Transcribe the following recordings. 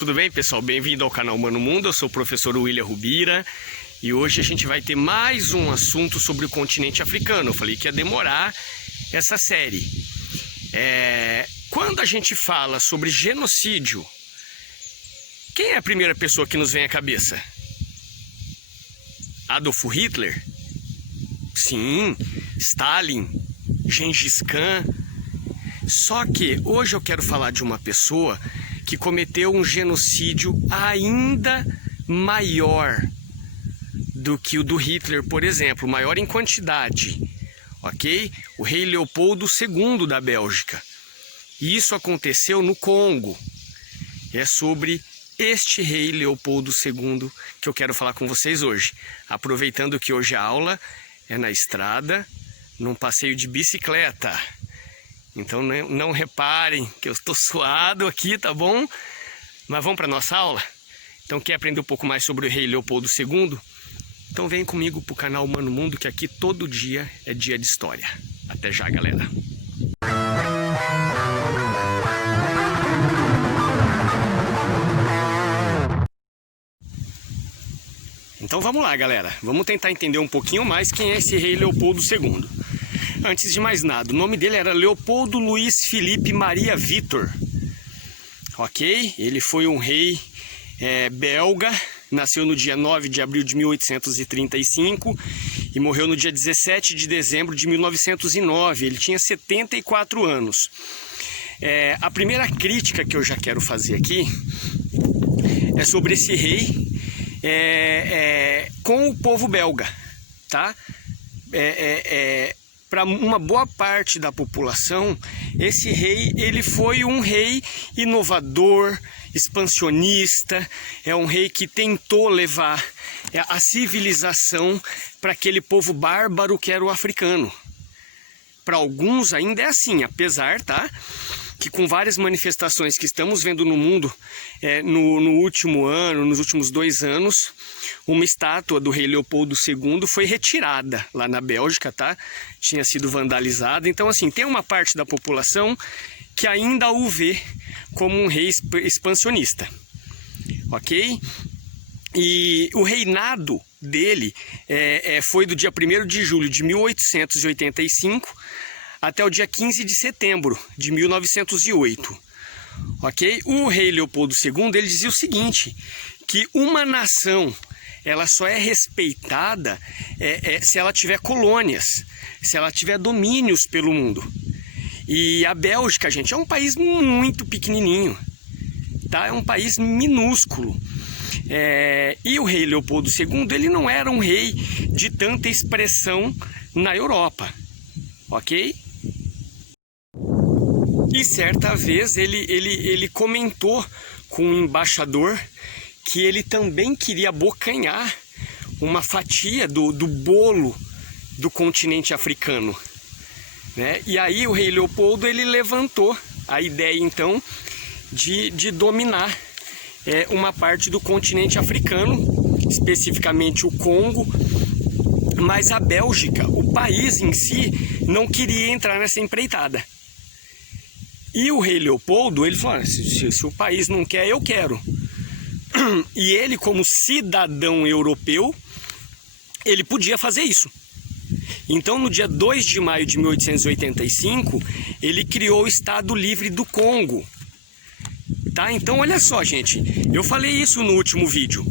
Tudo bem, pessoal? Bem-vindo ao canal Mano Mundo. Eu sou o professor William Rubira e hoje a gente vai ter mais um assunto sobre o continente africano. Eu falei que ia demorar essa série. Quando a gente fala sobre genocídio, quem é a primeira pessoa que nos vem à cabeça? Adolf Hitler? Sim, Stalin, Gengis Khan. Só que hoje eu quero falar de uma pessoa que cometeu um genocídio ainda maior do que o do Hitler, por exemplo, maior em quantidade, ok? O rei Leopoldo II da Bélgica. E isso aconteceu no Congo. E é sobre este rei Leopoldo II que eu quero falar com vocês hoje. Aproveitando que hoje a aula é na estrada, num passeio de bicicleta. Então não reparem que eu estou suado aqui, tá bom? Mas vamos para a nossa aula? Então quer aprender um pouco mais sobre o rei Leopoldo II? Então vem comigo para o canal Mano Mundo, que aqui todo dia é dia de história. Até já, galera! Então vamos lá, galera. Vamos tentar entender um pouquinho mais quem é esse rei Leopoldo II. Antes de mais nada, o nome dele era Leopoldo Luiz Felipe Maria Vitor. Ok? Ele foi um rei belga, nasceu no dia 9 de abril de 1835 e morreu no dia 17 de dezembro de 1909. Ele tinha 74 anos. A primeira crítica que eu já quero fazer aqui é sobre esse rei com o povo belga, tá? Para uma boa parte da população, esse rei ele foi um rei inovador, expansionista, é um rei que tentou levar a civilização para aquele povo bárbaro que era o africano. Para alguns ainda é assim, apesar, tá, que com várias manifestações que estamos vendo no mundo no último ano, nos últimos 2 anos, uma estátua do rei Leopoldo II foi retirada lá na Bélgica, tá? Tinha sido vandalizada. Então, assim, tem uma parte da população que ainda o vê como um rei expansionista, ok? E o reinado dele foi do dia 1º de julho de 1885 até o dia 15 de setembro de 1908, ok? O rei Leopoldo II, ele dizia o seguinte, que uma nação, ela só é respeitada se ela tiver colônias, se ela tiver domínios pelo mundo. E a Bélgica, gente, é um país muito pequenininho, tá? É um país minúsculo. E o rei Leopoldo II, ele não era um rei de tanta expressão na Europa, ok? E certa vez ele comentou com um embaixador que ele também queria abocanhar uma fatia do bolo do continente africano, né? E aí o rei Leopoldo ele levantou a ideia então de dominar uma parte do continente africano, especificamente o Congo, mas a Bélgica, o país em si, não queria entrar nessa empreitada. E o rei Leopoldo, ele falou, se o país não quer, eu quero. E ele, como cidadão europeu, ele podia fazer isso. Então, no dia 2 de maio de 1885, ele criou o Estado Livre do Congo. Tá? Então, olha só, gente, eu falei isso no último vídeo.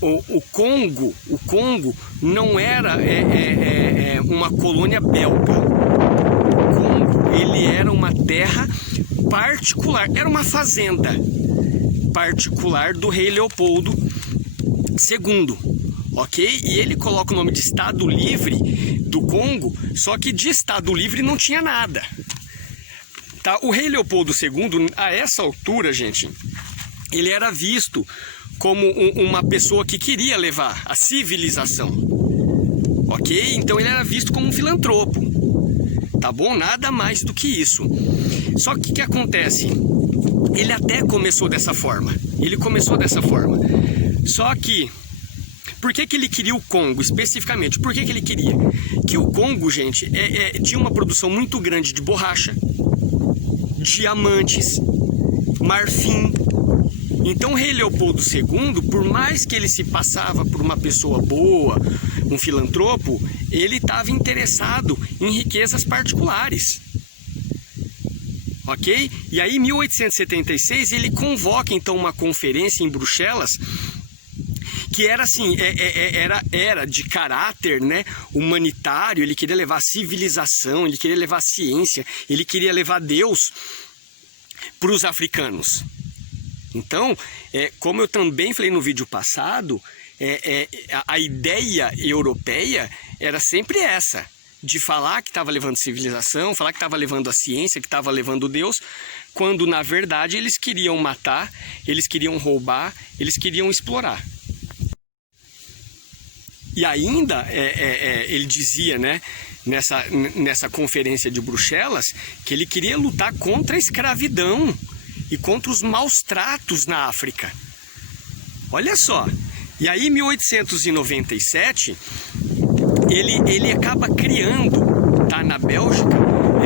O Congo não era uma colônia belga. Ele era uma terra particular, era uma fazenda particular do rei Leopoldo II, ok? E ele coloca o nome de Estado Livre do Congo, só que de Estado Livre não tinha nada, tá? O rei Leopoldo II, a essa altura, gente, ele era visto como uma pessoa que queria levar a civilização, ok? Então ele era visto como um filantropo. Tá bom? Nada mais do que isso. Só que o que acontece? Ele até começou dessa forma. Só que, por que ele queria o Congo especificamente? Por que ele queria? Que o Congo, gente, tinha uma produção muito grande de borracha, diamantes, marfim. Então o rei Leopoldo II, por mais que ele se passava por uma pessoa boa, um filantropo, ele estava interessado em riquezas particulares. Ok? E aí, em 1876, ele convoca então uma conferência em Bruxelas, que era assim, era de caráter, né, humanitário. Ele queria levar civilização, ele queria levar ciência, ele queria levar Deus para os africanos. Então, como eu também falei no vídeo passado, a ideia europeia era sempre essa, de falar que estava levando civilização, falar que estava levando a ciência, que estava levando Deus, quando na verdade eles queriam matar, eles queriam roubar, eles queriam explorar. E ainda ele dizia, né, nessa conferência de Bruxelas, que ele queria lutar contra a escravidão e contra os maus tratos na África. Olha só. E aí, em 1897, ele acaba criando, tá, na Bélgica,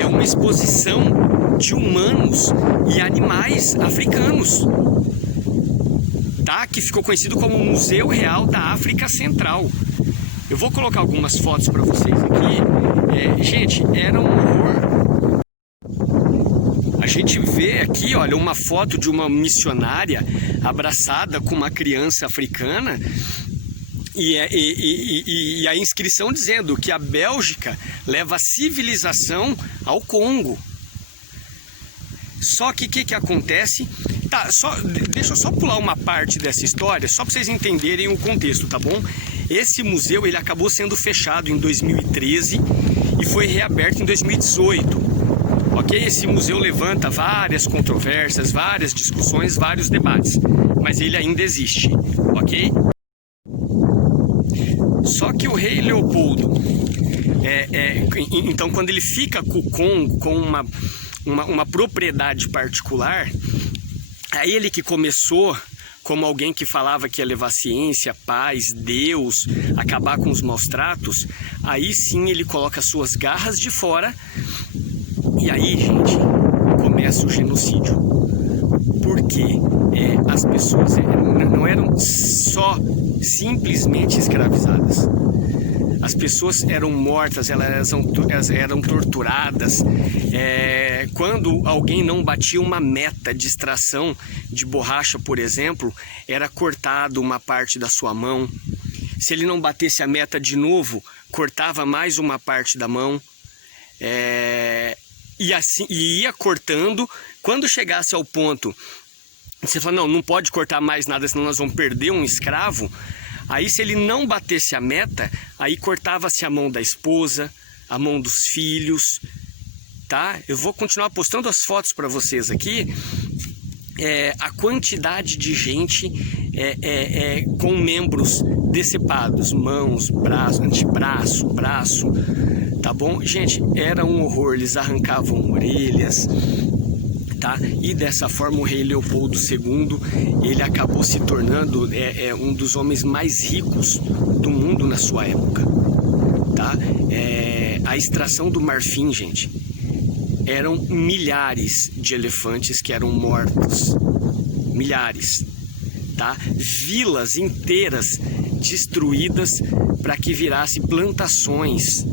uma exposição de humanos e animais africanos, tá, que ficou conhecido como Museu Real da África Central. Eu vou colocar algumas fotos para vocês aqui. Gente, era um horror. A gente vê aqui, olha, uma foto de uma missionária abraçada com uma criança africana e a inscrição dizendo que a Bélgica leva a civilização ao Congo. Só que o que acontece? Tá, deixa eu só pular uma parte dessa história, só para vocês entenderem o contexto, tá bom? Esse museu ele acabou sendo fechado em 2013 e foi reaberto em 2018. Ok? Esse museu levanta várias controvérsias, várias discussões, vários debates, mas ele ainda existe, ok? Só que o rei Leopoldo, então quando ele fica com o Congo, com uma propriedade particular, aí ele que começou como alguém que falava que ia levar ciência, paz, Deus, acabar com os maus tratos, aí sim ele coloca suas garras de fora. E aí, gente, começa o genocídio. Porque as pessoas não eram só simplesmente escravizadas. As pessoas eram mortas, elas eram torturadas. Quando alguém não batia uma meta de extração de borracha, por exemplo, era cortado uma parte da sua mão. Se ele não batesse a meta de novo, cortava mais uma parte da mão. E assim ia cortando. Quando chegasse ao ponto, você fala, não pode cortar mais nada, senão nós vamos perder um escravo. Aí se ele não batesse a meta, aí cortava-se a mão da esposa, a mão dos filhos, tá? Eu vou continuar postando as fotos para vocês aqui. A quantidade de gente com membros decepados, mãos, braço, antebraço, braço, tá bom? Gente, era um horror, eles arrancavam orelhas, tá? E dessa forma o rei Leopoldo II, ele acabou se tornando um dos homens mais ricos do mundo na sua época, tá? A extração do marfim, gente, eram milhares de elefantes que eram mortos, milhares, tá? Vilas inteiras destruídas para que virasse plantações.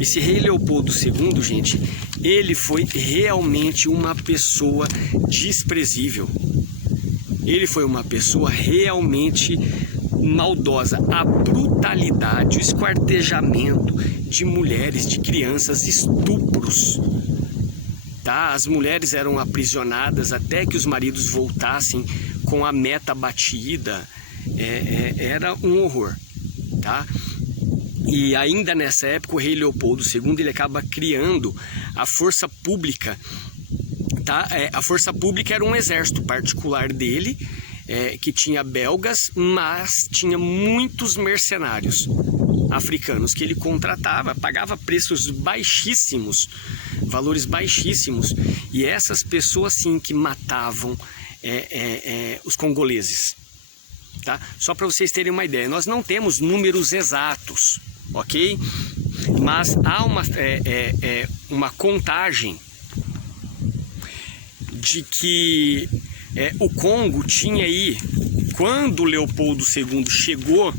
Esse rei Leopoldo II, gente, ele foi realmente uma pessoa desprezível. Ele foi uma pessoa realmente maldosa. A brutalidade, o esquartejamento de mulheres, de crianças, estupros. Tá? As mulheres eram aprisionadas até que os maridos voltassem com a meta batida. Era um horror, tá? E ainda nessa época o rei Leopoldo II ele acaba criando a força pública, tá? A força pública era um exército particular dele, que tinha belgas, mas tinha muitos mercenários africanos que ele contratava, pagava preços baixíssimos, valores baixíssimos, e essas pessoas sim que matavam os congoleses, tá? Só para vocês terem uma ideia, nós não temos números exatos, ok? Mas há uma contagem de que o Congo tinha aí, quando Leopoldo II chegou,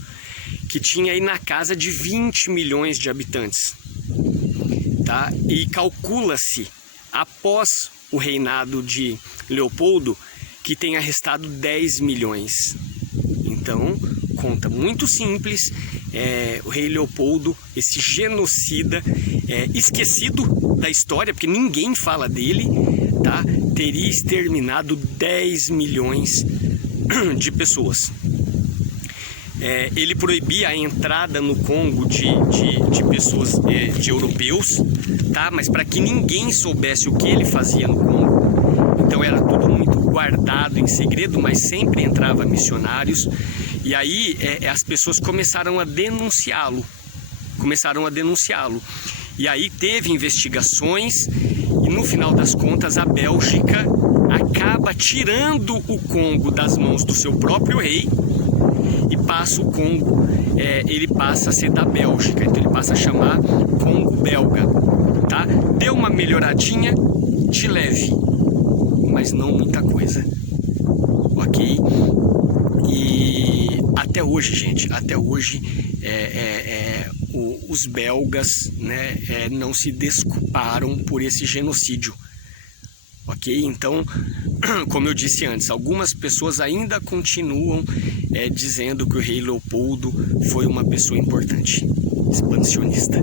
que tinha aí na casa de 20 milhões de habitantes, tá? E calcula-se, após o reinado de Leopoldo, que tenha restado 10 milhões. Então, conta muito simples, o rei Leopoldo, esse genocida, esquecido da história, porque ninguém fala dele, tá? Teria exterminado 10 milhões de pessoas. Ele proibia a entrada no Congo de pessoas, de europeus, tá? Mas para que ninguém soubesse o que ele fazia no Congo. Então era tudo muito guardado em segredo, mas sempre entrava missionários. E aí as pessoas começaram a denunciá-lo. E aí teve investigações e no final das contas a Bélgica acaba tirando o Congo das mãos do seu próprio rei e passa o Congo, ele passa a ser da Bélgica, então ele passa a chamar Congo belga, tá? Deu uma melhoradinha de leve, mas não muita coisa, ok? E até hoje, gente, os belgas, né, não se desculparam por esse genocídio, ok? Então, como eu disse antes, algumas pessoas ainda continuam dizendo que o rei Leopoldo foi uma pessoa importante, expansionista,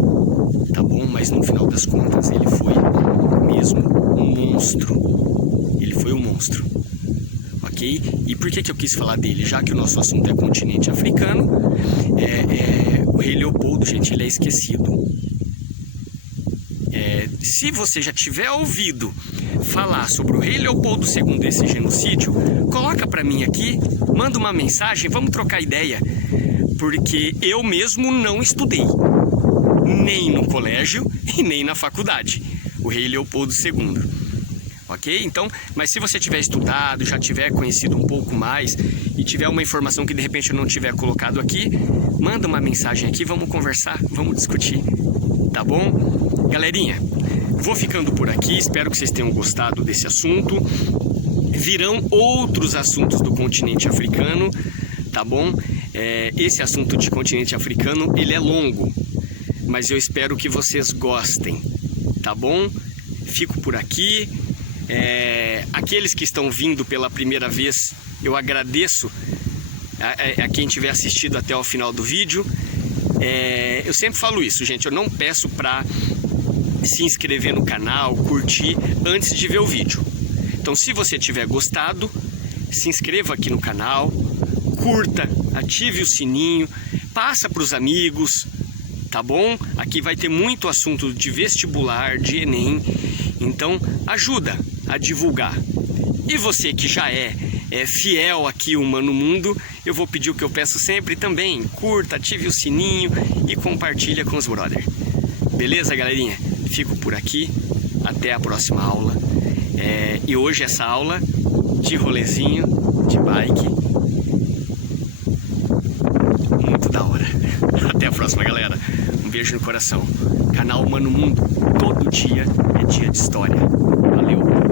tá bom? Mas no final das contas ele foi mesmo um monstro, ele foi um monstro, ok? E por que eu quis falar dele? Já que o nosso assunto é continente africano, o rei Leopoldo, gente, ele é esquecido. Se você já tiver ouvido falar sobre o rei Leopoldo II, esse genocídio, coloca pra mim aqui, manda uma mensagem, vamos trocar ideia, porque eu mesmo não estudei, nem no colégio e nem na faculdade, o rei Leopoldo II, ok? Então, mas se você tiver estudado, já tiver conhecido um pouco mais e tiver uma informação que de repente eu não tiver colocado aqui, manda uma mensagem aqui, vamos conversar, vamos discutir, tá bom? Galerinha, vou ficando por aqui, espero que vocês tenham gostado desse assunto. Virão outros assuntos do continente africano, tá bom? Esse assunto de continente africano, ele é longo, mas eu espero que vocês gostem, tá bom? Fico por aqui. Aqueles que estão vindo pela primeira vez, eu agradeço a quem tiver assistido até o final do vídeo. Eu sempre falo isso, gente, eu não peço para se inscrever no canal, curtir antes de ver o vídeo. Então, se você tiver gostado, se inscreva aqui no canal, curta, ative o sininho, passa para os amigos, tá bom? Aqui vai ter muito assunto de vestibular, de Enem, então ajuda a divulgar. E você que já é fiel aqui ao Mano Mundo, eu vou pedir o que eu peço sempre também, curta, ative o sininho e compartilha com os brothers. Beleza, galerinha? Fico por aqui, até a próxima aula. E hoje essa aula de rolezinho, de bike, muito da hora. Até a próxima, galera. Um beijo no coração. Canal Mano Mundo, todo dia é dia de história. Valeu!